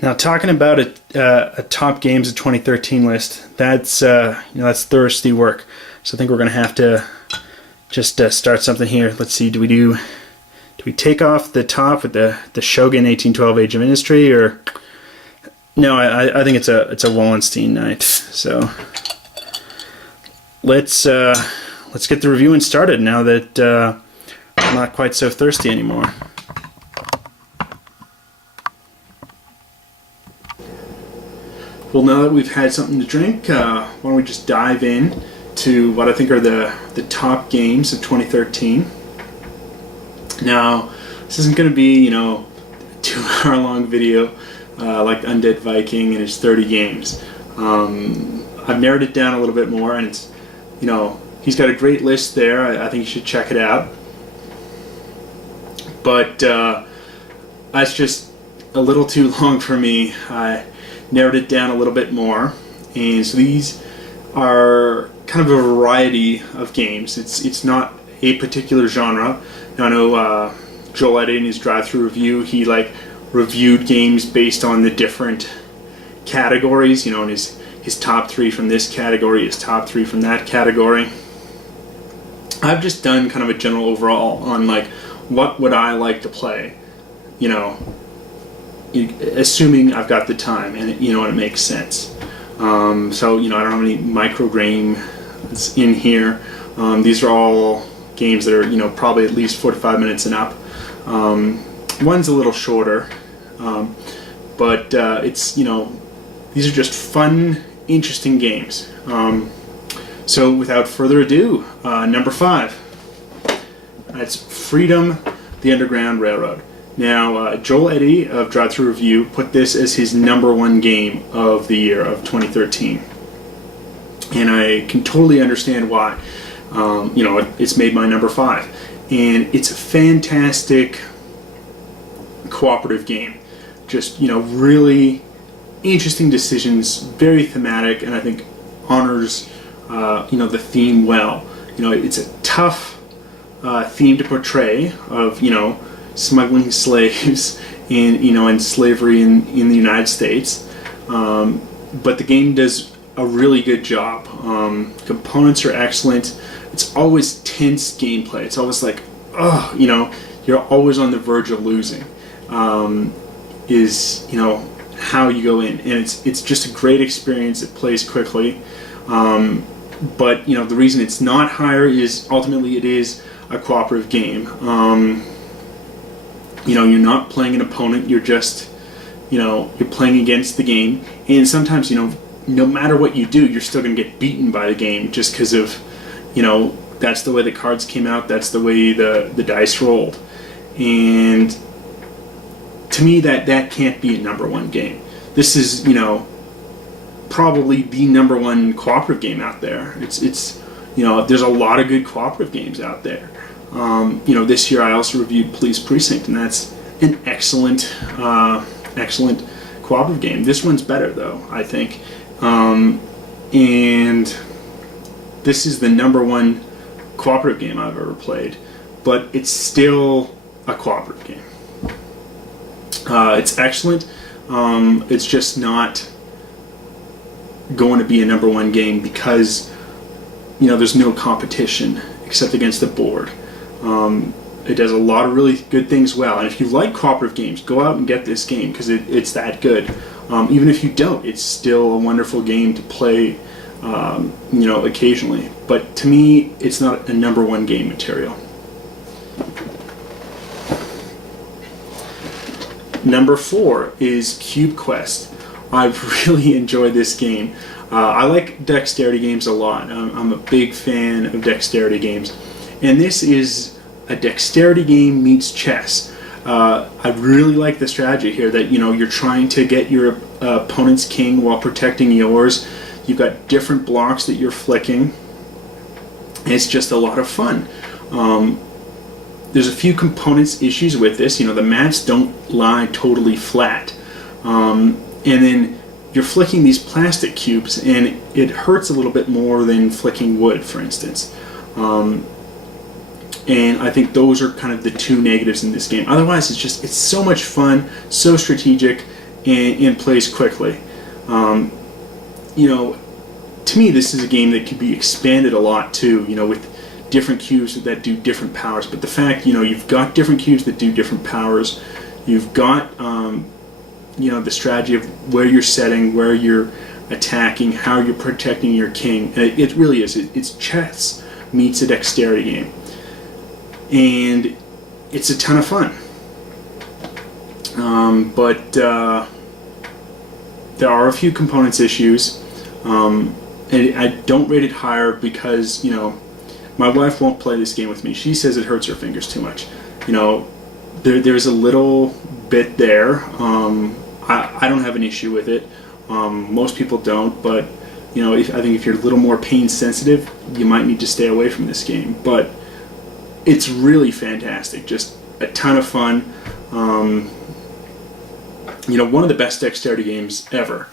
Now, talking about a top games of 2013 list, that's thirsty work. So I think we're gonna have to just start something here. Let's see. Do we take off the top with the Shogun 1812 Age of Industry, or no? I think it's a Wallenstein night. So let's get the reviewing started now that I'm not quite so thirsty anymore. Well, now that we've had something to drink, why don't we just dive in to what I think are the top games of 2013. Now, this isn't going to be, a 2-hour long video like Undead Viking and his 30 games. I've narrowed it down a little bit more, and it's, he's got a great list there. I think you should check it out. But that's just a little too long for me. I narrowed it down a little bit more, and so these are kind of a variety of games. It's not a particular genre. Now, I know Joel Eddy in his drive-through review, he reviewed games based on the different categories, and his top 3 from this category, his top 3 from that category. I've just done kind of a general overall on what would I like to play, assuming I've got the time and it makes sense. So I don't have any microgames in here. These are all games that are probably at least 45 minutes and up. One's a little shorter, but it's these are just fun, interesting games. So without further ado, number 5. It's Freedom: The Underground Railroad. Now, Joel Eddy of Drive Thru Review put this as his number 1 game of the year of 2013, and I can totally understand why. It's made my number 5, and it's a fantastic cooperative game. Just really interesting decisions, very thematic, and I think honors the theme well. It's a tough theme to portray of smuggling slaves and slavery in the United States, but the game does a really good job. Components are excellent. It's always tense gameplay. It's always like, you're always on the verge of losing. Is how you go in, and it's just a great experience. It plays quickly, but the reason it's not higher is ultimately it is a cooperative game. You're not playing an opponent. You're just you're playing against the game, and sometimes no matter what you do, you're still going to get beaten by the game just because of that's the way the cards came out, that's the way the dice rolled. And to me, that can't be a number 1 game. This is probably the number 1 cooperative game out there. It's there's a lot of good cooperative games out there. This year I also reviewed Police Precinct, and that's an excellent cooperative game. This one's better though, I think. And this is the number 1 cooperative game I've ever played, but it's still a cooperative game. It's excellent. It's just not going to be a number 1 game because there's no competition except against the board. It does a lot of really good things well, and if you like cooperative games, go out and get this game because it's that good. Even if you don't, it's still a wonderful game to play occasionally. But to me, it's not a number 1 game material. Number 4 is Cube Quest. I've really enjoyed this game. I like dexterity games a lot. I'm a big fan of dexterity games, and this is a dexterity game meets chess. I really like the strategy here that you're trying to get your opponent's king while protecting yours. You've got different blocks that you're flicking. It's just a lot of fun. There's a few components issues with this. The mats don't lie totally flat, and then you're flicking these plastic cubes, and it hurts a little bit more than flicking wood, for instance. And I think those are kind of the 2 negatives in this game. Otherwise, it's so much fun, so strategic, and plays quickly. You know, to me, this is a game that could be expanded a lot too. You know, with different cubes that do different powers. But the fact, you know, you've got different cubes that do different powers. You've got, you know, the strategy of where you're setting, where you're attacking, how you're protecting your king. It really is. It's chess meets a dexterity game, and it's a ton of fun. But there are a few components issues, and I don't rate it higher because, you know, my wife won't play this game with me. She says it hurts her fingers too much. You know, there's a little bit there. I don't have an issue with it. Most people don't, but you know, I think if you're a little more pain sensitive, you might need to stay away from this game. But it's really fantastic, just a ton of fun. You know, one of the best dexterity games ever.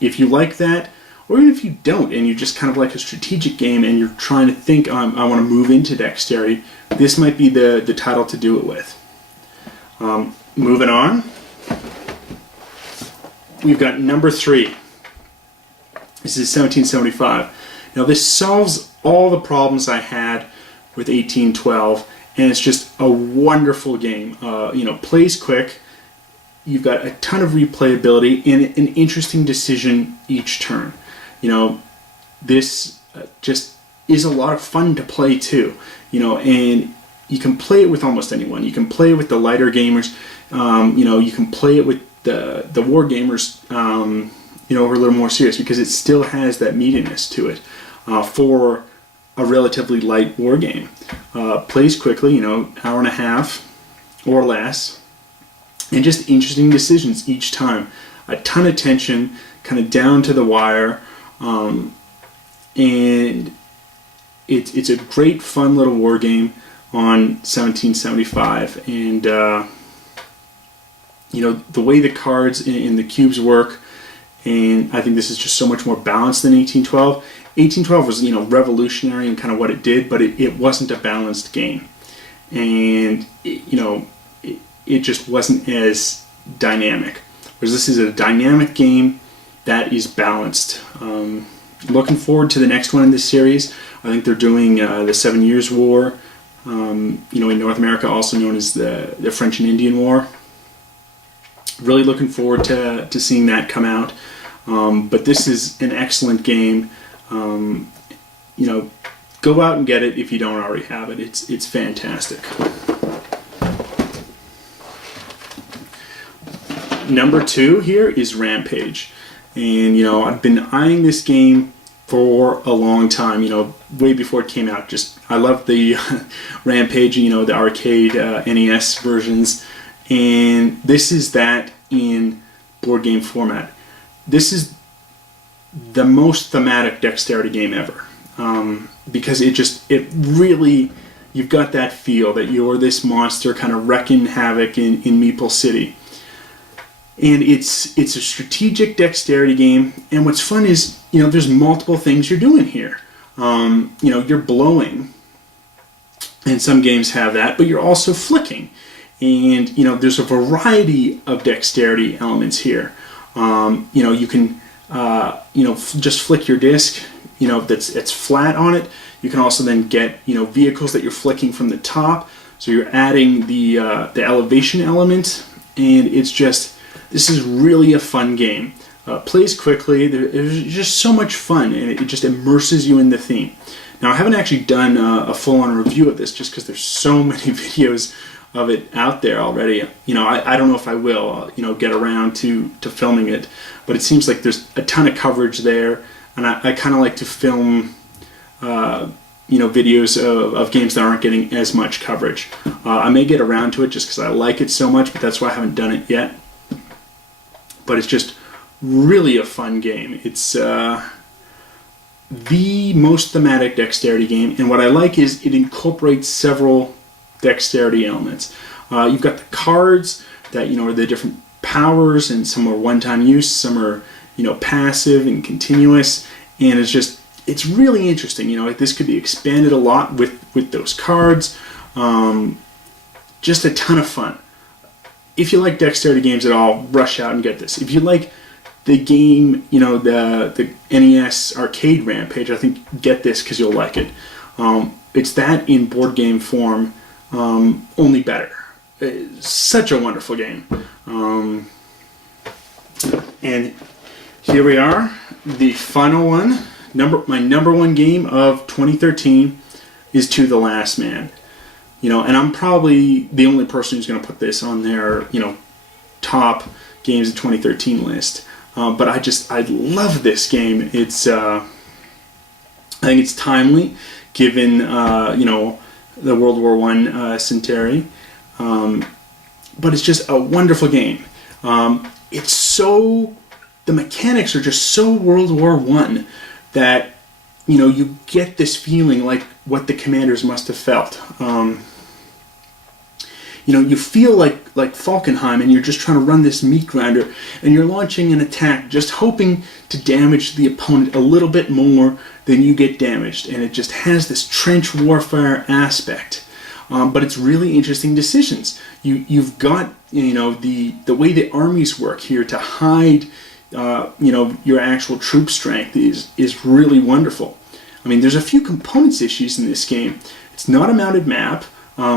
If you like that, or even if you don't, and you just kind of like a strategic game, and you're trying to think, I want to move into dexterity, this might be the title to do it with. Moving on, we've got number 3. This is 1775. Now this solves all the problems I had with 1812, and it's just a wonderful game. You know, plays quick. You've got a ton of replayability and an interesting decision each turn. You know, this just is a lot of fun to play too. You know, and you can play it with almost anyone. You can play it with the lighter gamers. You know, you can play it with the war gamers. You know, who are a little more serious, because it still has that meatiness to it for a relatively light war game. Plays quickly. You know, hour and a half or less, and just interesting decisions each time. A ton of tension, kind of down to the wire, and it's a great, fun little war game on 1775. And you know, the way the cards in the cubes work, and I think this is just so much more balanced than 1812. 1812 was, you know, revolutionary in kind of what it did, but it wasn't a balanced game, and you know, it just wasn't as dynamic. Whereas this is a dynamic game that is balanced. Looking forward to the next one in this series. I think they're doing the 7 Years' War, you know, in North America, also known as the French and Indian War. Really looking forward to seeing that come out. But this is an excellent game. You know, go out and get it if you don't already have it. It's fantastic. Number 2 here is Rampage. And, you know, I've been eyeing this game for a long time, you know, way before it came out. Just, I love the Rampage, you know, the arcade NES versions. And this is that in board game format. This is the most thematic dexterity game ever. Because it really, you've got that feel that you're this monster kind of wrecking havoc in Meeple City. And it's a strategic dexterity game, and what's fun is, you know, there's multiple things you're doing here. You know, you're blowing, and some games have that, but you're also flicking. And, you know, there's a variety of dexterity elements here. You know, you can, you know, just flick your disc, you know, it's flat on it. You can also then get, you know, vehicles that you're flicking from the top, so you're adding the elevation element, and it's just, this is really a fun game. Plays quickly. There's just so much fun, and it just immerses you in the theme. Now, I haven't actually done a full-on review of this just because there's so many videos of it out there already. You know, I don't know if I will, you know, get around to filming it, but it seems like there's a ton of coverage there, and I kind of like to film, you know, videos of games that aren't getting as much coverage. I may get around to it just because I like it so much, but that's why I haven't done it yet. But it's just really a fun game. It's the most thematic dexterity game, and what I like is it incorporates several dexterity elements. You've got the cards that, you know, are the different powers, and some are one-time use, some are, you know, passive and continuous, and it's really interesting. You know, this could be expanded a lot with those cards. Just a ton of fun. if you like dexterity games at all, rush out and get this. If you like the game, the NES arcade Rampage, I think get this because you'll like it. It's that in board game form, only better. It's such a wonderful game. And here we are, the final one. My number one game of 2013 is To the Last Man. And I'm probably the only person who's going to put this on their, top games of 2013 list. But I love this game. I think it's timely, given the World War I centenary. But it's just a wonderful game. The mechanics are just so World War I that you get this feeling like what the commanders must have felt. You feel like Falkenheim, and you're just trying to run this meat grinder, and you're launching an attack just hoping to damage the opponent a little bit more than you get damaged, and it just has this trench warfare aspect. But it's really interesting decisions. You've got the way the armies work here to hide your actual troop strength is really wonderful. I mean, there's a few components issues in this game. It's not a mounted map.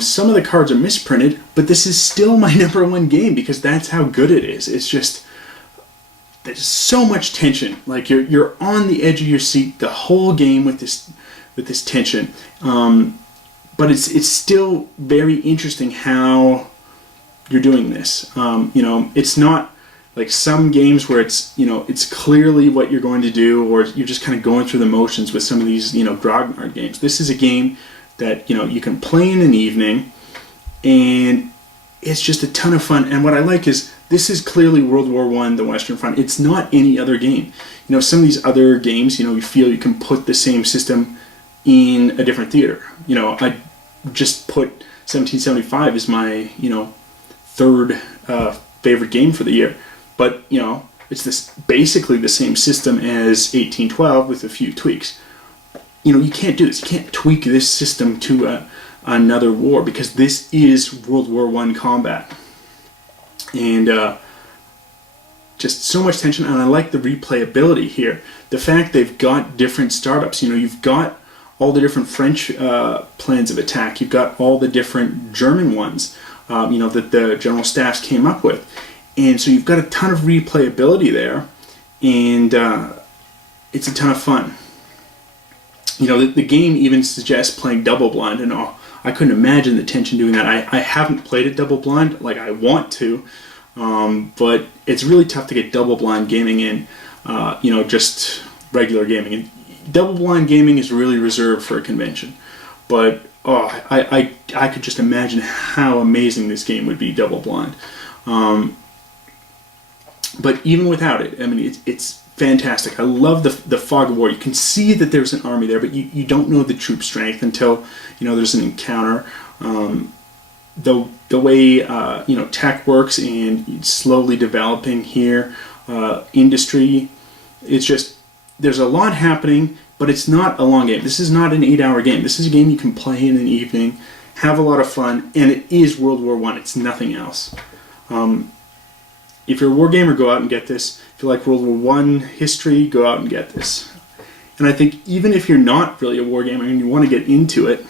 Some of the cards are misprinted, but this is still my number one game because that's how good it is. It's just, there's so much tension. Like you're on the edge of your seat the whole game with this tension. But it's still very interesting how you're doing this. It's not like some games where it's clearly what you're going to do, or you're just kind of going through the motions with some of these grognard games. This is a game that you can play in an evening, and it's just a ton of fun. And what I like is this is clearly World War I, the Western Front. It's not any other game. Some of these other games, you feel you can put the same system in a different theater. I just put 1775 as my third favorite game for the year, but it's basically the same system as 1812 with a few tweaks. You can't do this. You can't tweak this system to another war, because this is World War I combat. And just so much tension, and I like the replayability here. The fact they've got different startups. You've got all the different French plans of attack. You've got all the different German ones, that the general staffs came up with. And so you've got a ton of replayability there, and it's a ton of fun. The game even suggests playing double blind, and I couldn't imagine the tension doing that. I haven't played it double blind like I want to, but it's really tough to get double blind gaming in, just regular gaming. And double blind gaming is really reserved for a convention, but I could just imagine how amazing this game would be double blind. But even without it, I mean, it's fantastic. I love the fog of war. You can see that there's an army there, but you don't know the troop strength until there's an encounter. The way tech works and slowly developing here, industry, it's just, there's a lot happening, but it's not a long game. This is not an 8-hour game. This is a game you can play in an evening, have a lot of fun, and it is World War I. It's nothing else. If you're a war gamer, go out and get this. If you like World War I history, go out and get this. And I think even if you're not really a war gamer and you want to get into it,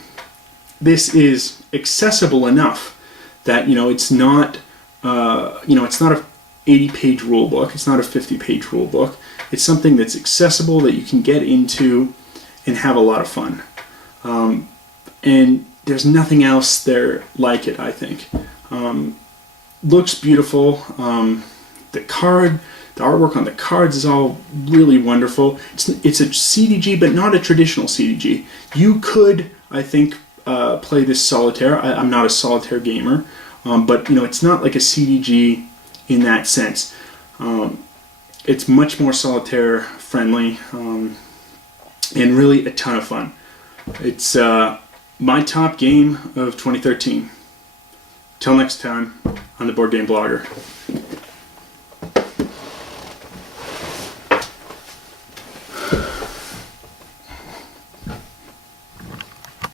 this is accessible enough that it's not it's not a 80-page rule book. It's not a 50-page rule book. It's something that's accessible that you can get into and have a lot of fun. And there's nothing else there like it, I think. Looks beautiful. The artwork on the cards is all really wonderful. It's a CDG, but not a traditional CDG. You could, I think, play this solitaire. I'm not a solitaire gamer, but it's not like a CDG in that sense. It's much more solitaire friendly, and really a ton of fun. It's my top game of 2013. Till next time on the Board Game Blogger.